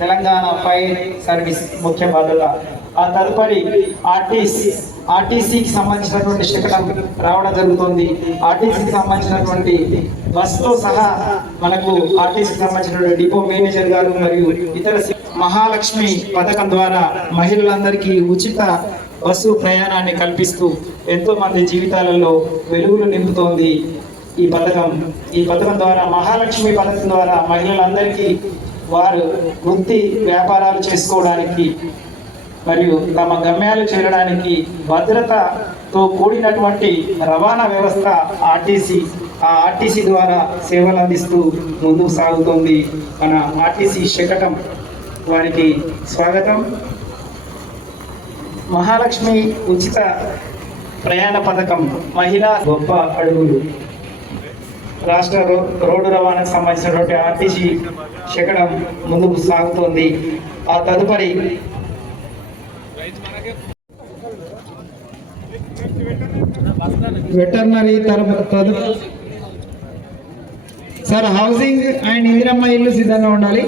Telangana fire service ముఖ్య బాధ్యత. ఆ తదుపరి ఆర్టీసీకి సంబంధించినటువంటి శకటం రావడం జరుగుతుంది. ఆర్టీసీకి సంబంధించినటువంటి బస్తో సహా మనకు ఆర్టీసీకి సంబంధించినటువంటి డిపో మేనేజర్ గారు మరియు ఇతర మహాలక్ష్మి పథకం ద్వారా మహిళలందరికీ ఉచిత బస్సు ప్రయాణాన్ని కల్పిస్తూ ఎంతో మంది జీవితాలలో వెలుగులు నింపుతోంది ఈ పథకం ద్వారా, మహాలక్ష్మి పథకం ద్వారా మహిళలందరికీ వారు వృత్తి వ్యాపారాలు చేసుకోవడానికి మరియు తమ గమ్యాలు చేరడానికి భద్రతతో కూడినటువంటి రవాణా వ్యవస్థ ఆర్టీసీ ద్వారా సేవలు అందిస్తూ ముందుకు సాగుతోంది మన ఆర్టీసీ శకటం. వారికి స్వాగతం. మహాలక్ష్మి ఉచిత ప్రయాణ పథకం మహిళా గొప్ప అడుగులు. రాష్ట్ర రోడ్డు రవాణాకు సంబంధించినటువంటి ఆర్టీసీ శకటం ముందుకు సాగుతోంది. ఆ తదుపరి veterinary sir housing and Indiramma ఇల్లు సిద్ధంగా ఉండాలి.